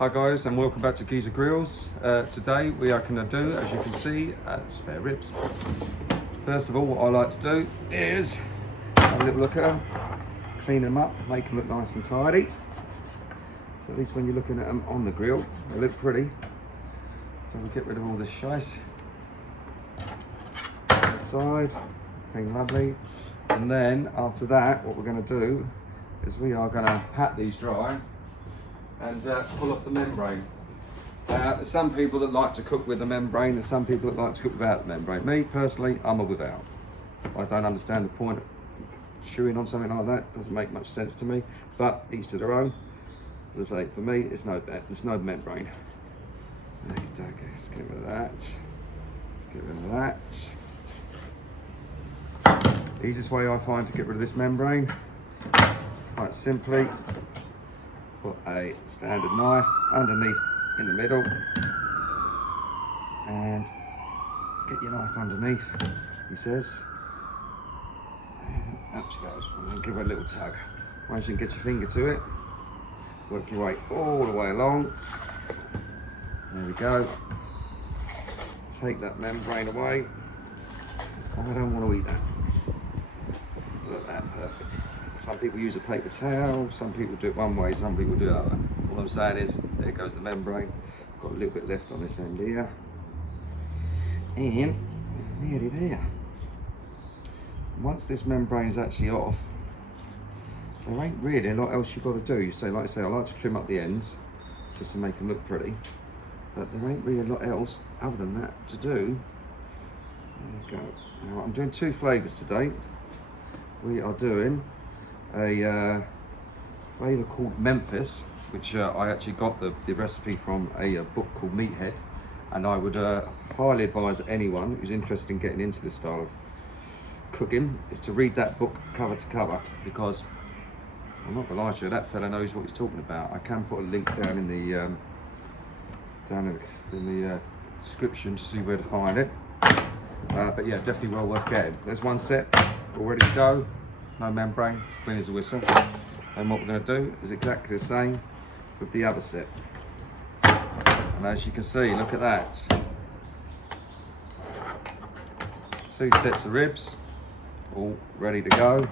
Hi guys, and welcome back to Geezer Grills. Today we are going to do, as you can see, spare ribs. First of all, what I like to do is have a little look at them, clean them up, make them look nice and tidy. So at least when you're looking at them on the grill, they look pretty. So we get rid of all this shite. The side, clean lovely. And then after that, what we're going to do is we are going to pat these dry and pull off the membrane. There's some people that like to cook with the membrane, there's some people that like to cook without the membrane. Me, personally, I'm a without. I don't understand the point of chewing on something like that, doesn't make much sense to me, but each to their own. As I say, for me, it's no membrane. Let's get rid of that. Let's get rid of that. The easiest way I find to get rid of this membrane, quite simply, put a standard knife underneath in the middle and get your knife underneath, he says, and up she goes. And give her a little tug. Once you can get your finger to it, work your way all the way along. There we go. Take that membrane away. I don't want to eat that. Look at that, perfect. Some people use a paper towel, some people do it one way, some people do it the other. All I'm saying is, there goes the membrane. Got a little bit left on this end here. And nearly there. Once this membrane is actually off, there ain't really a lot else you've got to do. You say, like I say, I like to trim up the ends, just to make them look pretty. But there ain't really a lot else other than that to do. There we go. Now I'm doing two flavours today. We are doing a flavour called Memphis, which I actually got the recipe from a book called Meathead, and I would highly advise anyone who's interested in getting into this style of cooking is to read that book cover to cover, because I'm not gonna lie to you, that fella knows what he's talking about. I can put a link down in the description to see where to find it, but yeah, definitely well worth getting. There's one set all ready to go. No membrane, clean as a whistle. And what we're going to do is exactly the same with the other set. And as you can see, look at that. Two sets of ribs, all ready to go.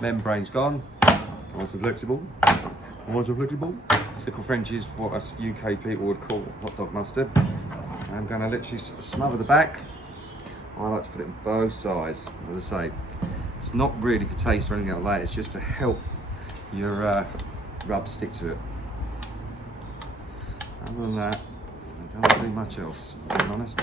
Membrane's gone. Nice and flexible. Nice and flexible. Pickle French is what us UK people would call hot dog mustard. I'm going to literally smother the back. I like to put it on both sides, as I say. It's not really for taste or anything like that, it's just to help your rub stick to it. Other than that, it doesn't do much else, to be honest.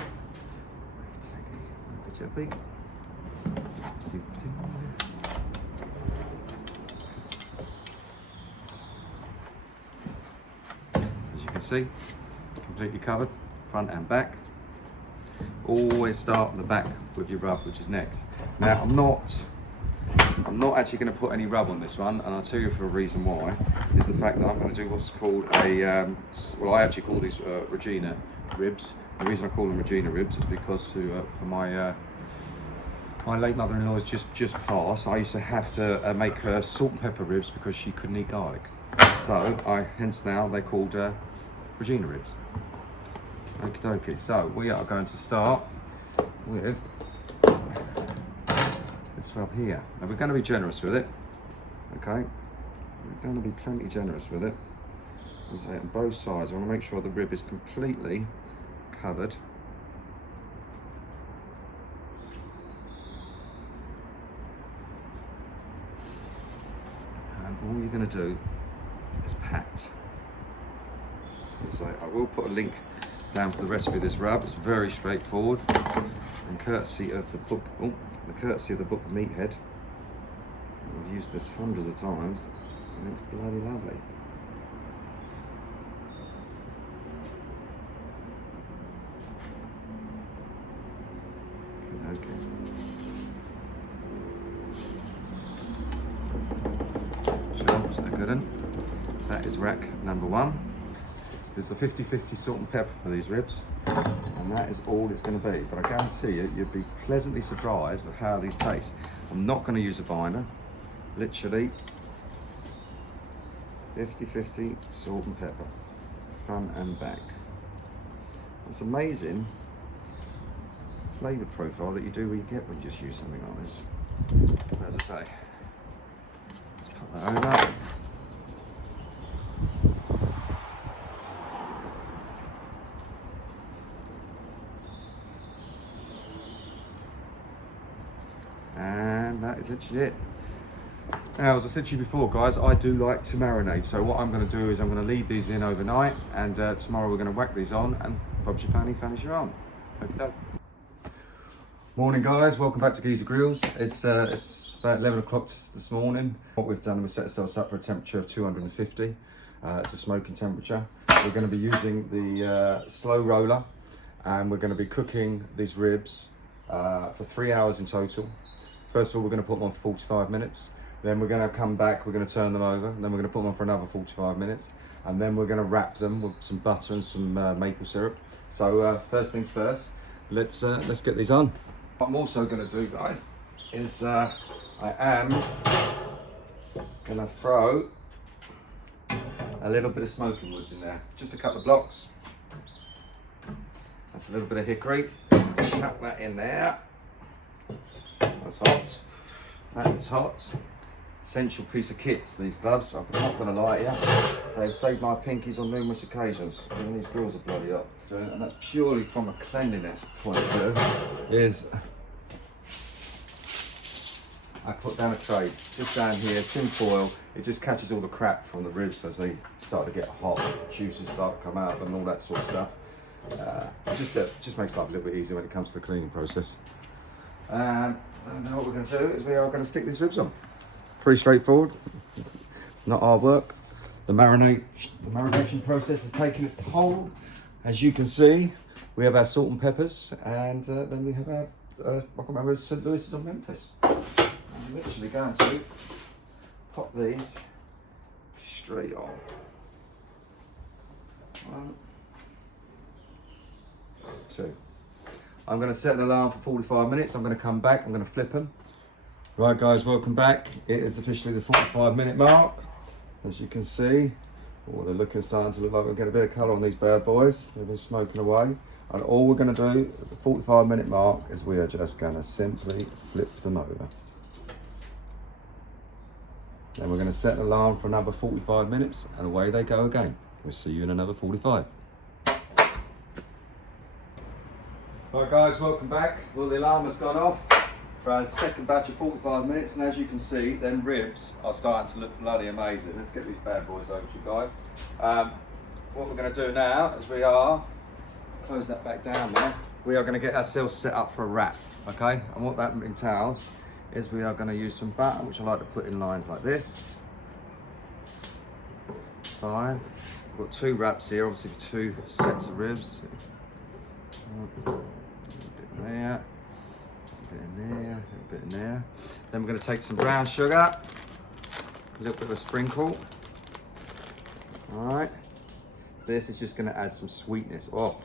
As you can see, completely covered, front and back. Always start on the back with your rub, which is next. Now, I'm not actually going to put any rub on this one, and I'll tell you for a reason why. Is the fact that I'm going to do what's called a, well, I actually call these Regina ribs. The reason I call them Regina ribs is because for my my late mother-in-law's just passed, I used to have to make her salt and pepper ribs because she couldn't eat garlic. So hence now they're called Regina ribs. Okie dokie. So we are going to start with this rub here. Now we're going to be generous with it, okay? We're going to be plenty generous with it. As I say, on both sides, I want to make sure the rib is completely covered. And all you're going to do is pat. As I say, I will put a link down for the recipe of this rub. It's very straightforward, and courtesy of the book, Meathead. I've used this hundreds of times, and it's bloody lovely. Okay. So good one. That is rack number one. There's a 50-50 salt and pepper for these ribs, and that is all it's going to be. But I guarantee you, you'll be pleasantly surprised at how these taste. I'm not going to use a binder. Literally 50-50 salt and pepper. front and back. It's amazing flavour profile that you do when you get when you just use something like this. As I say, let's put that over. And that is literally it. Now, as I said to you before, guys, I do like to marinate. So what I'm going to do is I'm going to leave these in overnight, and tomorrow we're going to whack these on, and Bob's your fanny, fanny's your arm. Okay. Morning, guys. Welcome back to Geezer Grills. It's about 11 o'clock this morning. What we've done, we've set ourselves up for a temperature of 250. It's a smoking temperature. We're going to be using the slow roller, and we're going to be cooking these ribs for 3 hours in total. First of all, we're going to put them on for 45 minutes. Then we're going to come back, we're going to turn them over, and then we're going to put them on for another 45 minutes. And then we're going to wrap them with some butter and some maple syrup. So first things first, let's get these on. What I'm also going to do, guys, is I am going to throw a little bit of smoking wood in there. Just a couple of blocks. That's a little bit of hickory. Chuck that in there. That's hot. That is hot. Essential piece of kit, these gloves. I'm not going to lie to you. They've saved my pinkies on numerous occasions. Even these grills are bloody hot. And that's purely from a cleanliness point of view. Is I put down a tray, just down here, tin foil. It just catches all the crap from the ribs as they start to get hot. Juices start to come out and all that sort of stuff. Just makes life a little bit easier when it comes to the cleaning process. And now what we're going to do is we are going to stick these ribs on. Pretty straightforward, not hard work. The marination process is taking its toll. As you can see, we have our salt and peppers, and then we have our, I can't remember, St. Louis or Memphis. I'm literally going to pop these straight on. 1, 2. I'm going to set an alarm for 45 minutes. I'm going to come back, I'm going to flip them. Right, guys, welcome back. It is officially the 45-minute mark. As you can see, they're starting to look like we're getting a bit of colour on these bad boys. They've been smoking away. And all we're going to do at the 45-minute mark is we are just going to simply flip them over. Then we're going to set an alarm for another 45 minutes, and away they go again. We'll see you in another 45. Right, guys, welcome back. Well, the alarm has gone off for our second batch of 45 minutes, and as you can see, them ribs are starting to look bloody amazing. Let's get these bad boys over to you guys. What we're going to do now is we are, close that back down there, we are going to get ourselves set up for a wrap, okay? And what that entails is we are going to use some butter, which I like to put in lines like this. Fine. We've got 2 wraps here, obviously for 2 sets of ribs. A bit there. A bit in there, a little bit in there. Then we're going to take some brown sugar, a little bit of a sprinkle. All right. This is just going to add some sweetness. Oh,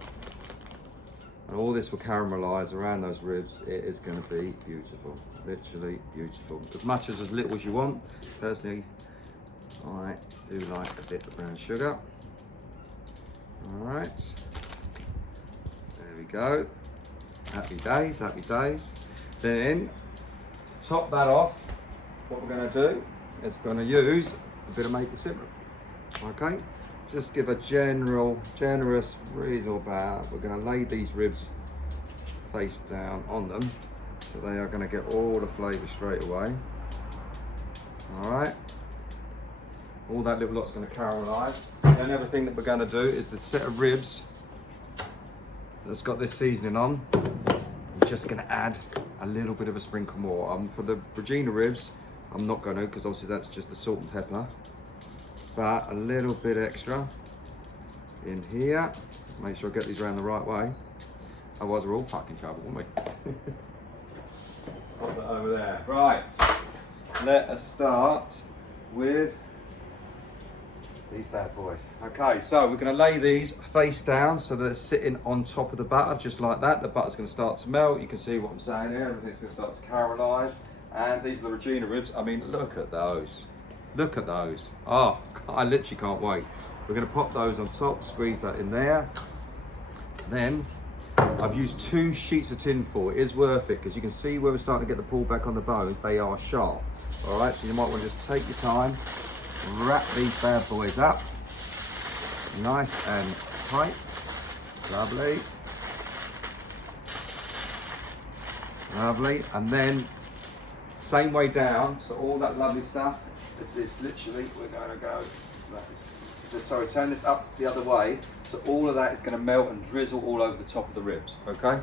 and all this will caramelise around those ribs. It is going to be beautiful, literally beautiful. As much as little as you want. Personally, I do like a bit of brown sugar. All right. There we go. Happy days, happy days. Then, to top that off, what we're going to do is we're going to use a bit of maple syrup. Okay? Just give a generous reasonable bow. We're going to lay these ribs face down on them, so they are going to get all the flavour straight away. All right? All that little lot's going to caramelise. Then everything that we're going to do is the set of ribs that's got this seasoning on. I'm just going to add a little bit of a sprinkle more. For the Regina ribs, I'm not going to, because obviously that's just the salt and pepper. But a little bit extra in here. Make sure I get these around the right way. Otherwise we're all fucking trouble, won't we? Pop that over there. Right, let us start with these bad boys. Okay, so we're going to lay these face down so they're sitting on top of the butter, just like that. The butter's going to start to melt. You can see what I'm saying here. Everything's going to start to caramelise. And these are the Regina ribs. I mean, look at those. Look at those. Oh, I literally can't wait We're going to pop those on top, squeeze that in there. Then I've used 2 sheets of tin foil. It is worth it because you can see where we're starting to get the pull back on the bones. They are sharp. All right, so you might want to just take your time, wrap these bad boys up, nice and tight. Lovely. Lovely. And then same way down. So all that lovely stuff. This is literally, we're going to go. Sorry, turn this up the other way. So all of that is going to melt and drizzle all over the top of the ribs. Okay.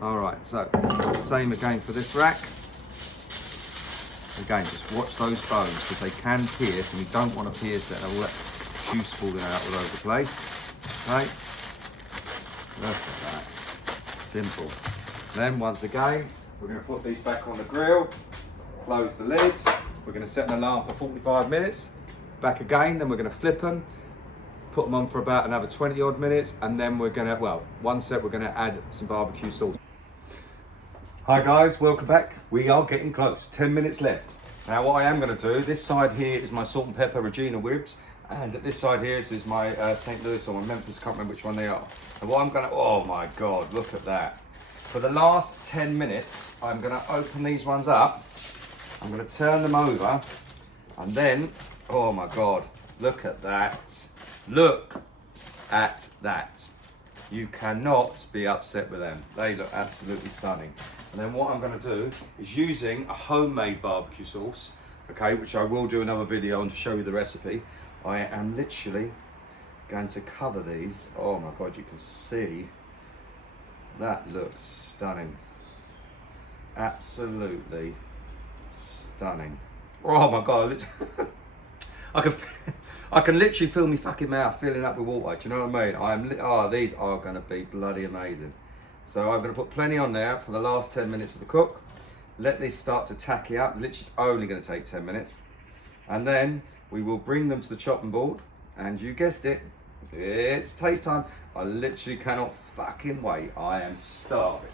All right. So same again for this rack. Again, just watch those bones because they can pierce, and we don't want to pierce it and all that juice falling out all over the place. Okay. Look at that. Simple. Then once again, we're going to put these back on the grill, close the lid. We're going to set an alarm for 45 minutes. Back again, then we're going to flip them, put them on for about another 20 odd minutes, and then we're going to, well, one set we're going to add some barbecue sauce. Hi guys, welcome back. We are getting close, 10 minutes left. Now what I am going to do, this side here is my salt and pepper Regina ribs, and this side here is my St. Louis or my Memphis, I can't remember which one they are. And what I'm going to, oh my God, look at that. For the last 10 minutes, I'm going to open these ones up. I'm going to turn them over, and then, oh my God, look at that. Look at that. You cannot be upset with them. They look absolutely stunning. And then what I'm going to do is using a homemade barbecue sauce, okay, which I will do another video on to show you the recipe. I am literally going to cover these. Oh my God, you can see that looks stunning. Absolutely stunning. Oh my God, I can literally feel my fucking mouth filling up with water. Do you know what I mean? These are going to be bloody amazing. So I'm going to put plenty on there for the last 10 minutes of the cook. Let these start to tacky up. Literally, it's only going to take 10 minutes. And then we will bring them to the chopping board. And you guessed it, it's taste time. I literally cannot fucking wait. I am starving.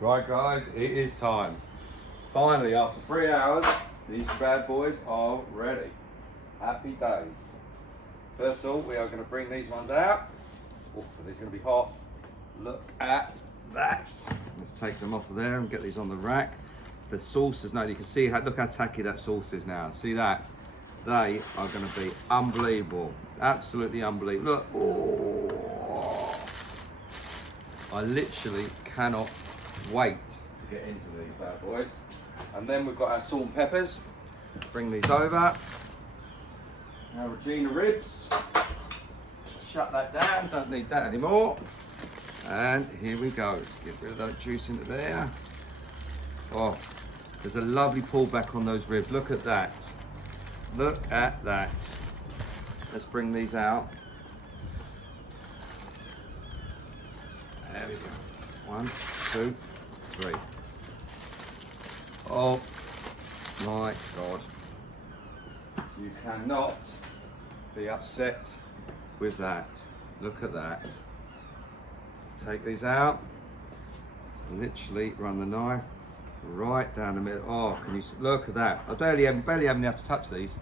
Right guys, it is time. Finally, after 3 hours, these bad boys are ready. Happy days. First of all, we are going to bring these ones out. Oh, these are going to be hot. Look at that. Let's take them off of there and get these on the rack. The sauces now, you can see how, look how tacky that sauce is now. See that? They are going to be unbelievable. Absolutely unbelievable. Look. Oh. I literally cannot wait to get into these bad boys. And then we've got our salt and peppers. Bring these over. Our Regina ribs. Shut that down, don't need that anymore. And here we go. Let's get rid of that juice into there. Oh, there's a lovely pullback on those ribs. Look at that. Look at that. Let's bring these out. There we go. 1, 2, 3. Oh my God. You cannot be upset with that. Look at that. Let's take these out. Let's literally run the knife right down the middle. Oh, can you look at that? I barely having to touch these.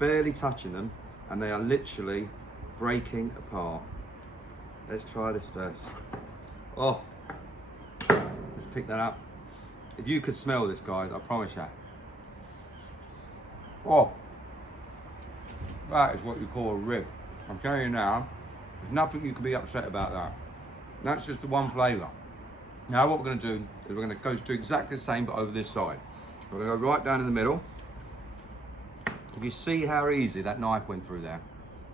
Barely touching them, and they are literally breaking apart. Let's try this first. Oh, let's pick that up. If you could smell this, guys, I promise you. Oh, that is what you call a rib. I'm telling you now, there's nothing you can be upset about that. That's just the one flavour. Now what we're going to do is we're going to go do exactly the same but over this side. We're going to go right down in the middle. If you see how easy that knife went through there,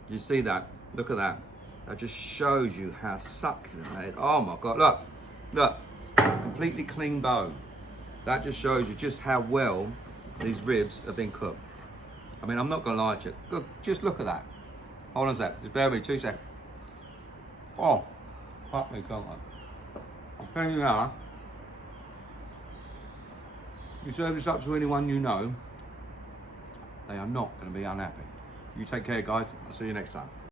you see that? Look at that. That just shows you how succulent that is. Oh my God, look, look, completely clean bone. That just shows you just how well these ribs have been cooked. I mean, I'm not going to lie to you. Good, just look at that. Hold on a sec, just bear with me 2 seconds. Oh, fuck me, can't I? I'm telling you now, you serve this up to anyone you know, they are not going to be unhappy. You take care, guys. I'll see you next time.